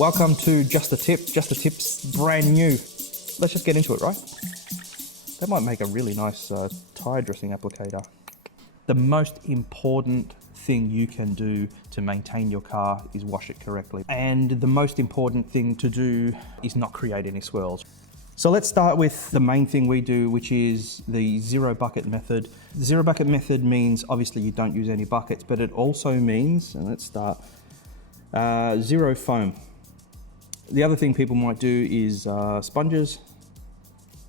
Welcome to Just a Tip. Just a Tip's brand new. Let's just get into it, right? That might make a really nice tyre dressing applicator. The most important thing you can do to maintain your car is wash it correctly. And the most important thing to do is not create any swirls. So let's start with the main thing we do, which is the zero bucket method. The zero bucket method means obviously you don't use any buckets, but it also means, and let's start, zero foam. The other thing people might do is sponges.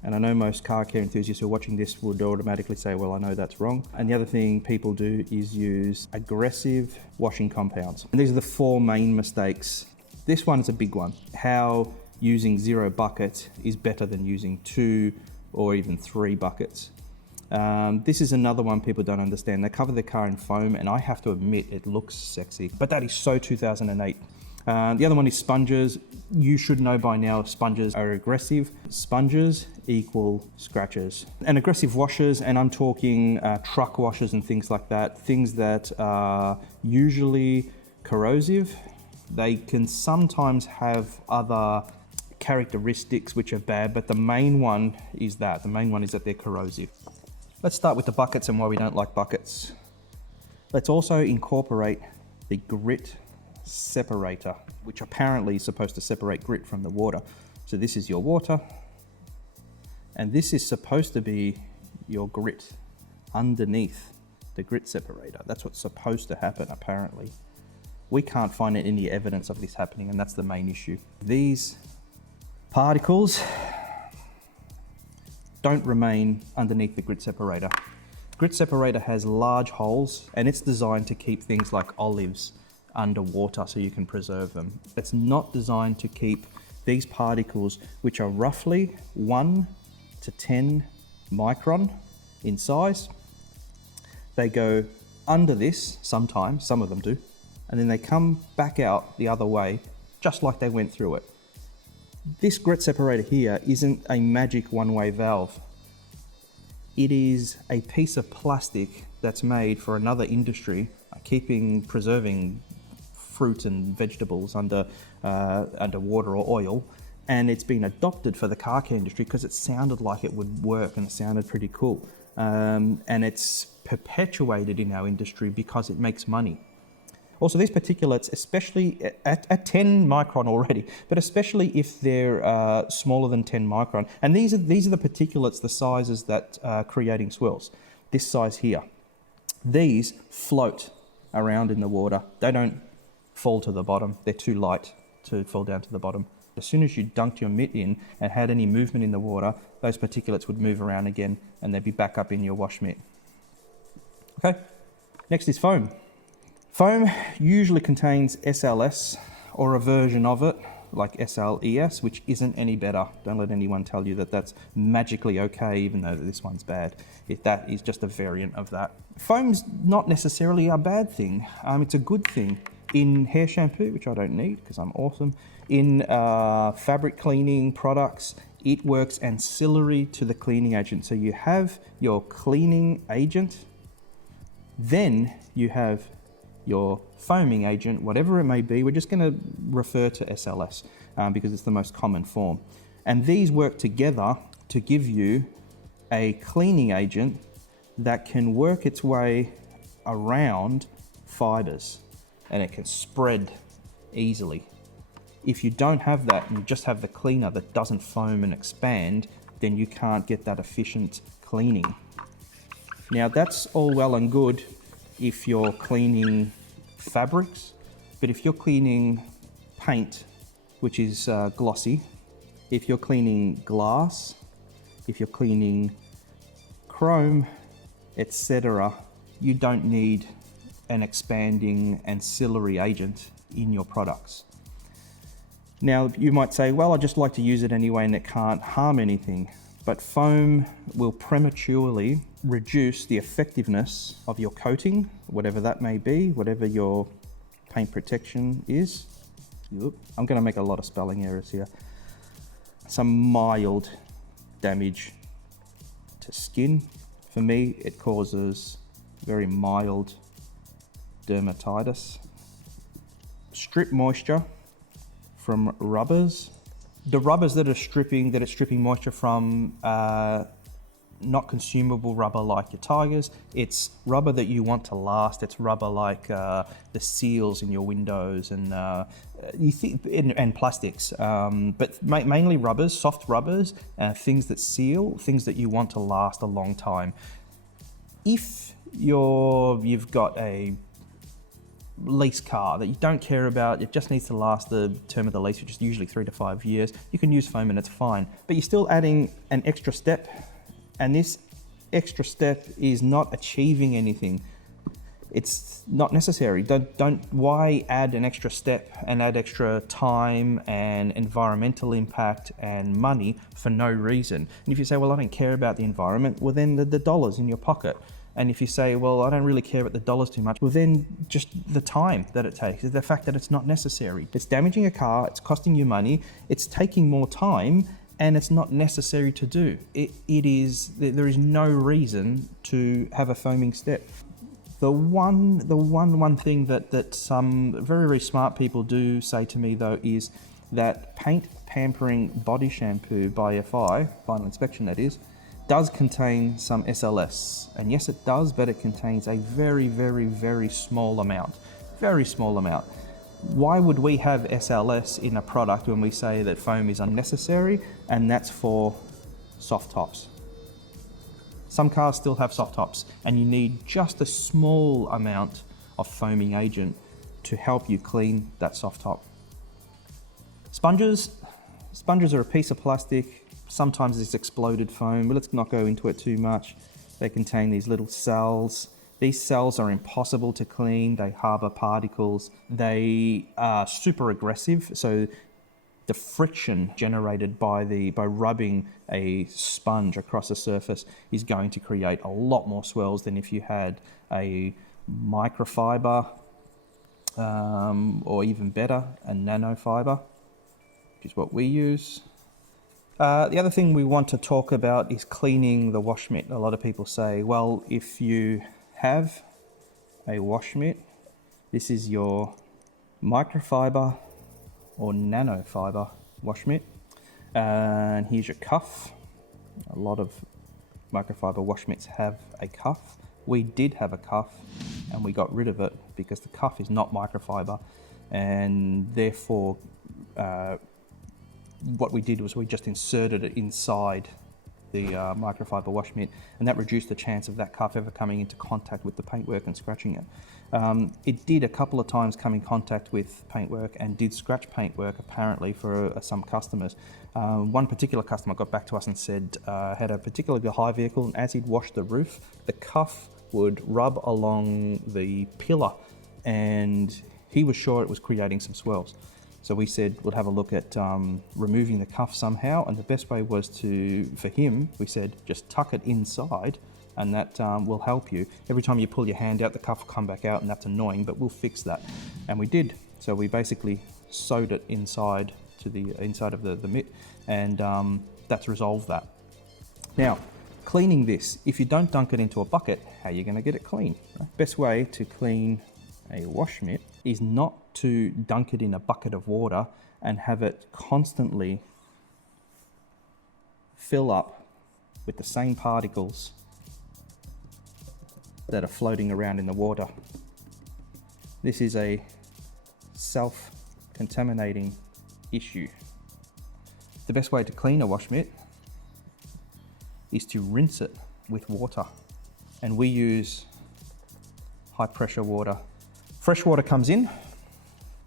And I know most car care enthusiasts who are watching this would automatically say, well, I know that's wrong. And the other thing people do is use aggressive washing compounds. And these are the four main mistakes. This one is a big one. How using zero buckets is better than using 2 or even 3 buckets. This is another one people don't understand. They cover their car in foam, and I have to admit it looks sexy, but that is so 2008. The other one is sponges. You should know by now sponges are aggressive. Sponges equal scratches. And aggressive washers, and I'm talking truck washers and things like that, things that are usually corrosive. They can sometimes have other characteristics which are bad, but the main one is that. The main one is that they're corrosive. Let's start with the buckets and why we don't like buckets. Let's also incorporate the grit separator, which apparently is supposed to separate grit from the water. So this is your water, and this is supposed to be your grit underneath the grit separator. That's what's supposed to happen, apparently. We can't find any evidence of this happening, and that's the main issue. These particles don't remain underneath the grit separator. Grit separator has large holes, and it's designed to keep things like olives underwater so you can preserve them. It's not designed to keep these particles, which are roughly 1 to 10 micron in size. They go under this sometimes, some of them do, and then they come back out the other way, just like they went through it. This grit separator here isn't a magic one-way valve. It is a piece of plastic that's made for another industry, preserving fruit and vegetables under water or oil, and it's been adopted for the car care industry because it sounded like it would work and it sounded pretty cool. And it's perpetuated in our industry because it makes money. Also, these particulates, especially at 10 micron already, but especially if they're smaller than 10 micron, and these are the particulates, the sizes that are creating swirls. This size here. These float around in the water. They don't fall to the bottom. They're too light to fall down to the bottom. As soon as you dunked your mitt in and had any movement in the water, those particulates would move around again and they'd be back up in your wash mitt. Okay, next is foam. Foam usually contains SLS or a version of it, like SLES, which isn't any better. Don't let anyone tell you that that's magically okay, even though this one's bad. If that is just a variant of that. Foam's not necessarily a bad thing. It's a good thing. In hair shampoo, which I don't need because I'm awesome. In fabric cleaning products, it works ancillary to the cleaning agent. So you have your cleaning agent, then you have your foaming agent, whatever it may be. We're just going to refer to SLS because it's the most common form. And these work together to give you a cleaning agent that can work its way around fibers, and it can spread easily. If you don't have that and you just have the cleaner that doesn't foam and expand, then you can't get that efficient cleaning. Now that's all well and good if you're cleaning fabrics, but if you're cleaning paint, which is glossy, if you're cleaning glass, if you're cleaning chrome, etc., you don't need an expanding ancillary agent in your products. Now you might say, well, I just like to use it anyway and it can't harm anything. But foam will prematurely reduce the effectiveness of your coating, whatever that may be, whatever your paint protection is. I'm going to make a lot of spelling errors here. Some mild damage to skin. For me, it causes very mild dermatitis. Strip moisture from rubbers. The rubbers that it's stripping moisture from, not consumable rubber like your Tigers. It's rubber that you want to last. It's rubber like the seals in your windows and plastics, but mainly rubbers, soft rubbers, things that seal, things that you want to last a long time. If you've got a lease car that you don't care about, it just needs to last the term of the lease, which is usually 3 to 5 years, you can use foam and it's fine. But you're still adding an extra step, and this extra step is not achieving anything. It's not necessary. Why add an extra step and add extra time and environmental impact and money for no reason? And if you say, well, I don't care about the environment, well then the dollar's in your pocket. And if you say, well, I don't really care about the dollars too much, well then just the time that it takes, the fact that it's not necessary. It's damaging a car, it's costing you money, it's taking more time, and it's not necessary to do. There is no reason to have a foaming step. The one thing that some very, very smart people do say to me though is that paint pampering body shampoo by FI, Final Inspection that is, does contain some SLS. And yes, it does, but it contains a very, very, very small amount. Very small amount. Why would we have SLS in a product when we say that foam is unnecessary and that's for soft tops? Some cars still have soft tops and you need just a small amount of foaming agent to help you clean that soft top. Sponges are a piece of plastic. Sometimes it's exploded foam, but let's not go into it too much. They contain these little cells. These cells are impossible to clean. They harbor particles. They are super aggressive. So the friction generated by rubbing a sponge across a surface is going to create a lot more swirls than if you had a microfiber, or even better, a nanofiber, which is what we use. The other thing we want to talk about is cleaning the wash mitt. A lot of people say, well, if you have a wash mitt, this is your microfiber or nanofiber wash mitt, and here's your cuff. A lot of microfiber wash mitts have a cuff. We did have a cuff and we got rid of it because the cuff is not microfiber, and therefore what we did was we just inserted it inside the microfiber wash mitt, and that reduced the chance of that cuff ever coming into contact with the paintwork and scratching it. It did a couple of times come in contact with paintwork and did scratch paintwork apparently for some customers. One particular customer got back to us and said had a particularly high vehicle, and as he'd washed the roof, the cuff would rub along the pillar and he was sure it was creating some swirls. So we said we'll have a look at removing the cuff somehow, and the best way was for him, we said just tuck it inside, and that will help you. Every time you pull your hand out, the cuff will come back out, and that's annoying, but we'll fix that. And we did. So we basically sewed it inside to the inside of the mitt, and that's resolved that. Now, cleaning this, if you don't dunk it into a bucket, how are you going to get it clean? Best way to clean a wash mitt is not to dunk it in a bucket of water and have it constantly fill up with the same particles that are floating around in the water. This is a self-contaminating issue. The best way to clean a wash mitt is to rinse it with water, and we use high pressure water. Fresh water comes in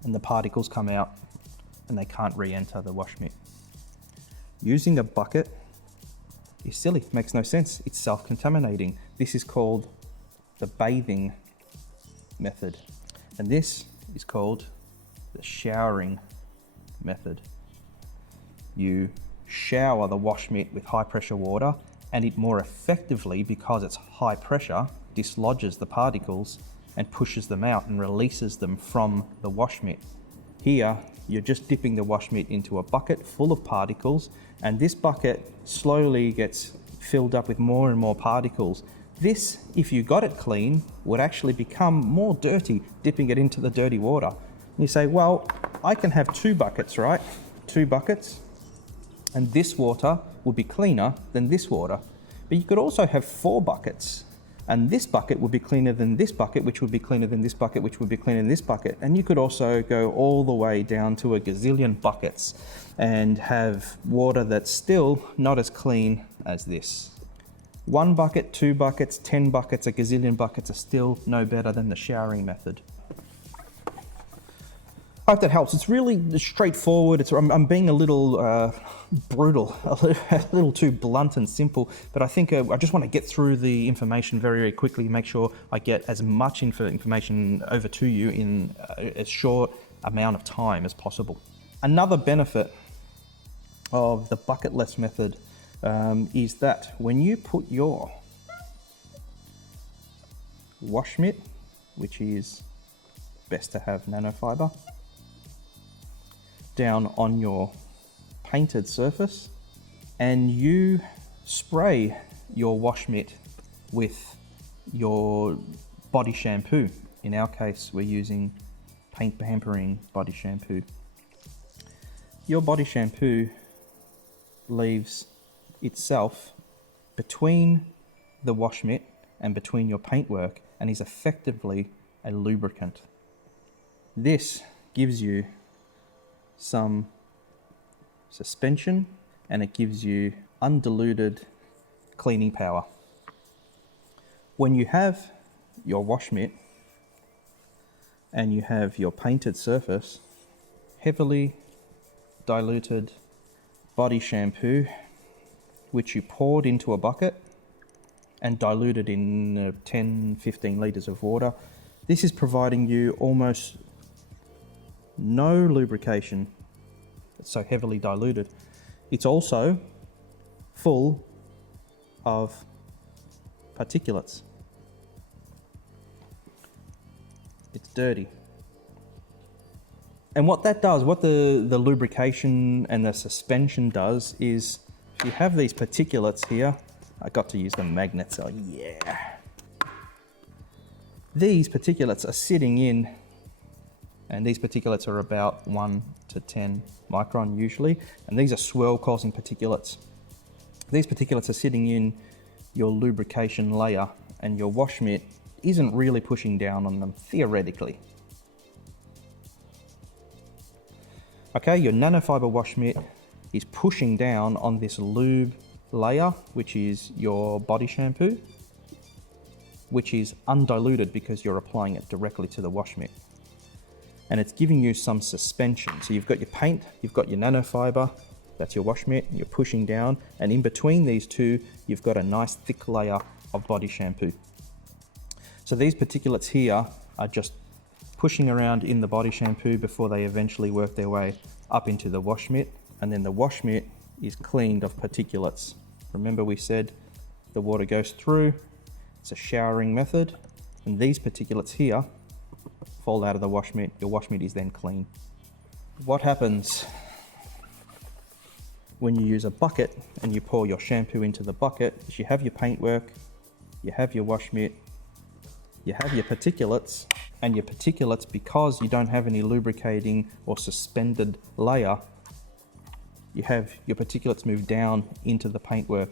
and the particles come out and they can't re-enter the wash mitt. Using a bucket is silly, makes no sense. It's self-contaminating. This is called the bathing method, and this is called the showering method. You shower the wash mitt with high pressure water, and it more effectively, because it's high pressure, dislodges the particles and pushes them out and releases them from the wash mitt. Here, you're just dipping the wash mitt into a bucket full of particles, and this bucket slowly gets filled up with more and more particles. This, if you got it clean, would actually become more dirty, dipping it into the dirty water. And you say, well, I can have 2 buckets, right? 2 buckets, and this water would be cleaner than this water. But you could also have 4 buckets, and this bucket would be cleaner than this bucket, which would be cleaner than this bucket, which would be cleaner than this bucket. And you could also go all the way down to a gazillion buckets and have water that's still not as clean as this. 1 bucket, 2 buckets, 10 buckets, a gazillion buckets are still no better than the showering method. I hope that helps. It's really straightforward. I'm being a little brutal, a little too blunt and simple, but I think I just want to get through the information very, very quickly, make sure I get as much information over to you in as short amount of time as possible. Another benefit of the bucketless method is that when you put your wash mitt, which is best to have nanofiber, down on your painted surface, and you spray your wash mitt with your body shampoo. In our case, we're using Paint Pampering body shampoo. Your body shampoo leaves itself between the wash mitt and between your paintwork and is effectively a lubricant. This gives you some suspension and it gives you undiluted cleaning power. When you have your wash mitt and you have your painted surface, heavily diluted body shampoo, which you poured into a bucket and diluted in 10-15 litres of water, this is providing you almost no lubrication. It's so heavily diluted. It's also full of particulates. It's dirty. And what that does, what the lubrication and the suspension does is, if you have these particulates here, I got to use the magnets, so yeah. These particulates are sitting in, and these particulates are about 1 to 10 micron usually, and these are swirl causing particulates. These particulates are sitting in your lubrication layer, and your wash mitt isn't really pushing down on them, theoretically. Okay, your nanofiber wash mitt is pushing down on this lube layer, which is your body shampoo, which is undiluted because you're applying it directly to the wash mitt. And it's giving you some suspension. So you've got your paint, you've got your nanofiber, that's your wash mitt, and you're pushing down, and in between these two, you've got a nice thick layer of body shampoo. So these particulates here are just pushing around in the body shampoo before they eventually work their way up into the wash mitt, and then the wash mitt is cleaned of particulates. Remember we said the water goes through, it's a showering method, and these particulates here fall out of the wash mitt. Your wash mitt is then clean. What happens when you use a bucket and you pour your shampoo into the bucket is you have your paintwork, you have your wash mitt, you have your particulates, and your particulates, because you don't have any lubricating or suspended layer, you have your particulates move down into the paintwork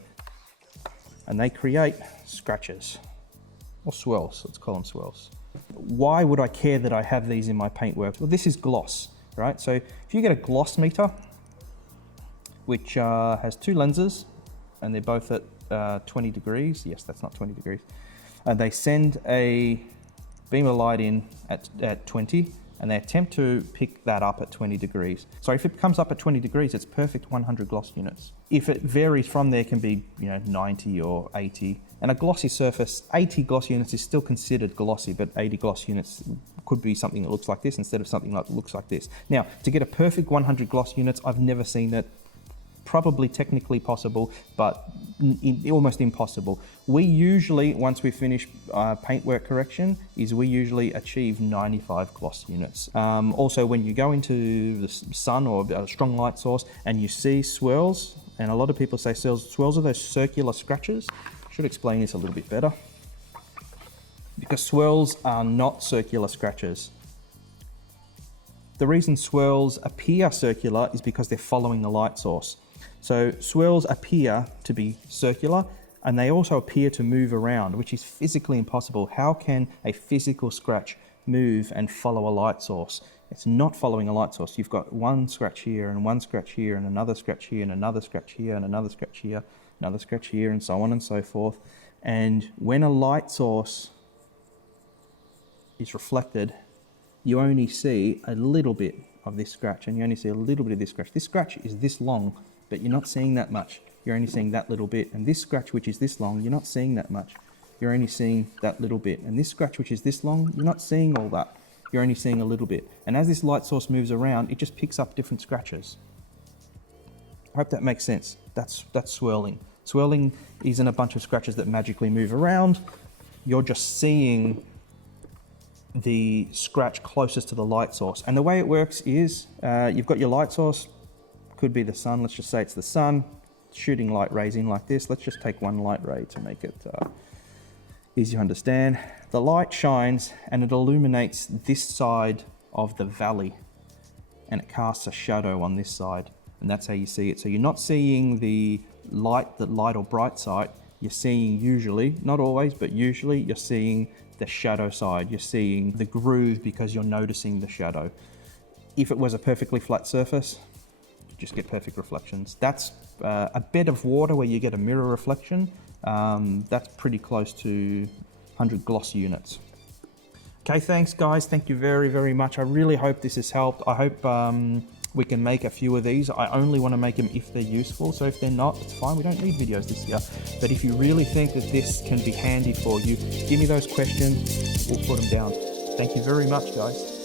and they create scratches or swirls. Let's call them swirls. Why would I care that I have these in my paintwork? Well, this is gloss, right? So if you get a gloss meter, which has 2 lenses and they're both at 20 degrees. Yes, that's not 20 degrees. And they send a beam of light in at 20 and they attempt to pick that up at 20 degrees. So if it comes up at 20 degrees, it's perfect 100 gloss units. If it varies from there, it can be 90 or 80. And a glossy surface, 80 gloss units is still considered glossy, but 80 gloss units could be something that looks like this instead of something that looks like this. Now, to get a perfect 100 gloss units, I've never seen it. Probably technically possible, but almost impossible. We usually, once we finish paintwork correction, we usually achieve 95 gloss units. Also, when you go into the sun or a strong light source and you see swirls, and a lot of people say swirls are those circular scratches. I should explain this a little bit better. Because swirls are not circular scratches. The reason swirls appear circular is because they're following the light source. So swirls appear to be circular, and they also appear to move around, which is physically impossible. How can a physical scratch move and follow a light source? It's not following a light source. You've got one scratch here and one scratch here and another scratch here and another scratch here and another scratch here, another scratch here, and so on and so forth. And when a light source is reflected, you only see a little bit of this scratch, and you only see a little bit of this scratch. This scratch is this long, but you're not seeing that much. You're only seeing that little bit. And this scratch, which is this long, you're not seeing that much. You're only seeing that little bit. And this scratch, which is this long, you're not seeing all that. You're only seeing a little bit. And as this light source moves around, it just picks up different scratches. I hope that makes sense. That's swirling. Swirling isn't a bunch of scratches that magically move around. You're just seeing the scratch closest to the light source. And the way it works is you've got your light source, could be the sun. Let's just say it's the sun, shooting light rays in like this. Let's just take one light ray to make it easy to understand. The light shines and it illuminates this side of the valley, and it casts a shadow on this side, and that's how you see it. So you're not seeing the light or bright side. You're seeing usually, not always, but usually you're seeing the shadow side. You're seeing the groove because you're noticing the shadow. If it was a perfectly flat surface, you just get perfect reflections. That's a bed of water where you get a mirror reflection. That's pretty close to 100 gloss units. Okay, thanks guys. Thank you very, very much. I really hope this has helped. I hope we can make a few of these. I only want to make them if they're useful. So if they're not, it's fine. We don't need videos this year. But if you really think that this can be handy for you, give me those questions. We'll put them down. Thank you very much, guys.